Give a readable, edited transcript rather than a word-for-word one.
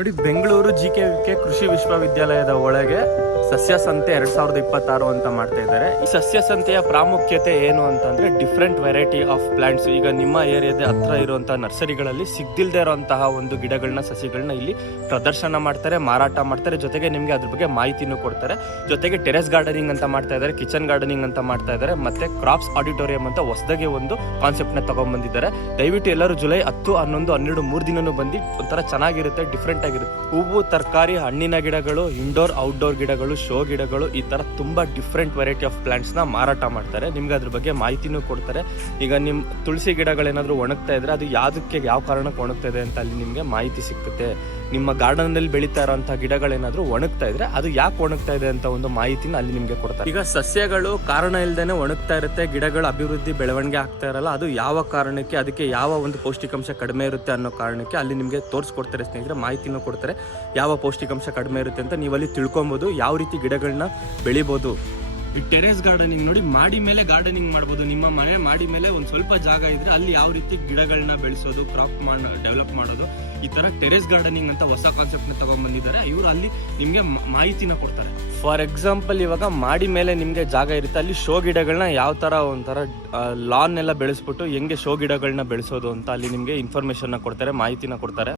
ನೋಡಿ, ಬೆಂಗಳೂರು ಕೆ ಕೃಷಿ ವಿಶ್ವವಿದ್ಯಾಲಯದ ಒಳಗೆ ಸಸ್ಯ ಸಂತೆ 2026 ಅಂತ ಮಾಡ್ತಾ ಇದ್ದಾರೆ. ಈ ಸಸ್ಯ ಸಂತೆಯ ಪ್ರಾಮುಖ್ಯತೆ ಏನು ಅಂತಂದ್ರೆ ಡಿಫ್ರೆಂಟ್ ವೆರೈಟಿ ಆಫ್ ಪ್ಲಾಂಟ್ಸ್. ಈಗ ನಿಮ್ಮ ಏರಿಯಾದ ಹತ್ರ ಇರುವಂತಹ ನರ್ಸರಿಗಳಲ್ಲಿ ಸಿಗ್ದಿಲ್ದೇ ಇರುವಂತಹ ಒಂದು ಗಿಡಗಳನ್ನ, ಸಸಿಗಳನ್ನ ಇಲ್ಲಿ ಪ್ರದರ್ಶನ ಮಾಡ್ತಾರೆ, ಮಾರಾಟ ಮಾಡ್ತಾರೆ. ಜೊತೆಗೆ ನಿಮ್ಗೆ ಅದ್ರ ಬಗ್ಗೆ ಮಾಹಿತಿನೂ ಕೊಡ್ತಾರೆ. ಜೊತೆಗೆ ಟೆರೆಸ್ ಗಾರ್ಡನಿಂಗ್ ಅಂತ ಮಾಡ್ತಾ ಇದ್ದಾರೆ, ಕಿಚನ್ ಗಾರ್ಡನಿಂಗ್ ಅಂತ ಮಾಡ್ತಾ ಇದ್ದಾರೆ, ಮತ್ತೆ ಕ್ರಾಪ್ಸ್ ಆಡಿಟೋರಿಯಂ ಅಂತ ಹೊಸದಾಗಿ ಒಂದು ಕಾನ್ಸೆಪ್ಟ್ ನ ತಗೊಂಡ್ಬಂದಿದ್ದಾರೆ. ದಯವಿಟ್ಟು ಎಲ್ಲರೂ ಜುಲೈ 10, 11, 12 3 ದಿನನೂ ಬಂದು ಒಂಥರ ಚೆನ್ನಾಗಿರುತ್ತೆ, ಡಿಫ್ರೆಂಟ್ ಆಗಿರುತ್ತೆ. ಹೂವು, ತರಕಾರಿ, ಹಣ್ಣಿನ ಗಿಡಗಳು, ಇಂಡೋರ್ ಔಟ್ಡೋರ್ ಗಿಡಗಳು, ಶೋ ಗಿಡಗಳು, ಈ ತರ ತುಂಬಾ ಡಿಫ್ರೆಂಟ್ ವೆರೈಟಿ ಆಫ್ ಪ್ಲಾಂಟ್ಸ್ ನ ಮಾರಾಟ ಮಾಡ್ತಾರೆ. ನಿಮ್ಗೆ ಅದ್ರ ಬಗ್ಗೆ ಮಾಹಿತಿನೂ ಕೊಡ್ತಾರೆ. ಈಗ ನಿಮ್ ತುಳಸಿ ಗಿಡಗಳೇನಾದ್ರೂ ಒಣಗ್ತಾ ಇದ್ರೆ ಅದು ಯಾವ ಕಾರಣಕ್ಕೆ ಒಣಗ್ತಾ ಇದೆ ಅಂತ ಅಲ್ಲಿ ನಿಮ್ಗೆ ಮಾಹಿತಿ ಸಿಕ್ಕುತ್ತೆ. ನಿಮ್ಮ ಗಾರ್ಡನ್ ನಲ್ಲಿ ಬೆಳೀತಾ ಇರುವಂತಹ ಗಿಡಗಳೇನಾದ್ರೂ ಒಣಗ್ತಾ ಇದ್ರೆ ಅದು ಯಾಕೆ ಒಣಗ್ತಾ ಇದೆ ಅಂತ ಒಂದು ಮಾಹಿತಿನ ಅಲ್ಲಿ ನಿಮ್ಗೆ ಕೊಡ್ತಾರೆ. ಈಗ ಸಸ್ಯಗಳು ಕಾರಣ ಇಲ್ದೇನೆ ಒಣಗ್ತಾ ಇರುತ್ತೆ, ಗಿಡಗಳ ಅಭಿವೃದ್ಧಿ ಬೆಳವಣಿಗೆ ಆಗ್ತಾ ಇರಲ್ಲ. ಅದು ಯಾವ ಕಾರಣಕ್ಕೆ, ಅದಕ್ಕೆ ಯಾವ ಒಂದು ಪೌಷ್ಟಿಕಾಂಶ ಕಡಿಮೆ ಇರುತ್ತೆ ಅನ್ನೋ ಕಾರಣಕ್ಕೆ ಅಲ್ಲಿ ನಿಮ್ಗೆ ತೋರಿಸ್ಕೊಡ್ತಾರೆ ಸ್ನೇಹಿತರೆ, ಮಾಹಿತಿನೂ ಕೊಡ್ತಾರೆ. ಯಾವ ಪೌಷ್ಟಿಕಾಂಶ ಕಡಿಮೆ ಇರುತ್ತೆ ಅಂತ ನೀವು ಅಲ್ಲಿ ತಿಳ್ಕೊಬಹುದು, ಯಾವ ರೀತಿ ಗಿಡಗಳನ್ನ ಬೆಳಿಬಹುದು. ಈ ಟೆರೆಸ್ ಗಾರ್ಡನಿಂಗ್ ನೋಡಿ, ಮಾಡಿ ಮೇಲೆ ಗಾರ್ಡನಿಂಗ್ ಮಾಡ್ಬೋದು. ನಿಮ್ಮ ಮನೆ ಮಾಡಿ ಮೇಲೆ ಒಂದು ಸ್ವಲ್ಪ ಜಾಗ ಇದ್ರೆ ಅಲ್ಲಿ ಯಾವ ರೀತಿ ಗಿಡಗಳನ್ನ ಬೆಳೆಸೋದು, ಕ್ರಾಪ್ ಡೆವಲಪ್ ಮಾಡೋದು, ಈ ತರ ಟೆರೆಸ್ ಗಾರ್ಡನಿಂಗ್ ಅಂತ ಹೊಸ ಕಾನ್ಸೆಪ್ಟ್ ನ ತಗೊಂಡ್ ಬಂದಿದ್ದಾರೆ. ಇವರು ಅಲ್ಲಿ ನಿಮ್ಗೆ ಮಾಹಿತಿನ ಕೊಡ್ತಾರೆ. ಫಾರ್ ಎಕ್ಸಾಂಪಲ್, ಇವಾಗ ಮಾಡಿ ಮೇಲೆ ನಿಮ್ಗೆ ಜಾಗ ಇರುತ್ತೆ, ಅಲ್ಲಿ ಶೋ ಗಿಡಗಳನ್ನ ಯಾವ ತರ ಒಂಥರ ಲಾನ್ ಎಲ್ಲ ಬೆಳೆಸ್ಬಿಟ್ಟು ಹೆಂಗೆ ಶೋ ಗಿಡಗಳನ್ನ ಬೆಳೆಸೋದು ಅಂತ ಅಲ್ಲಿ ನಿಮ್ಗೆ ಇನ್ಫಾರ್ಮೇಶನ್ ಕೊಡ್ತಾರೆ, ಮಾಹಿತಿನ ಕೊಡ್ತಾರೆ.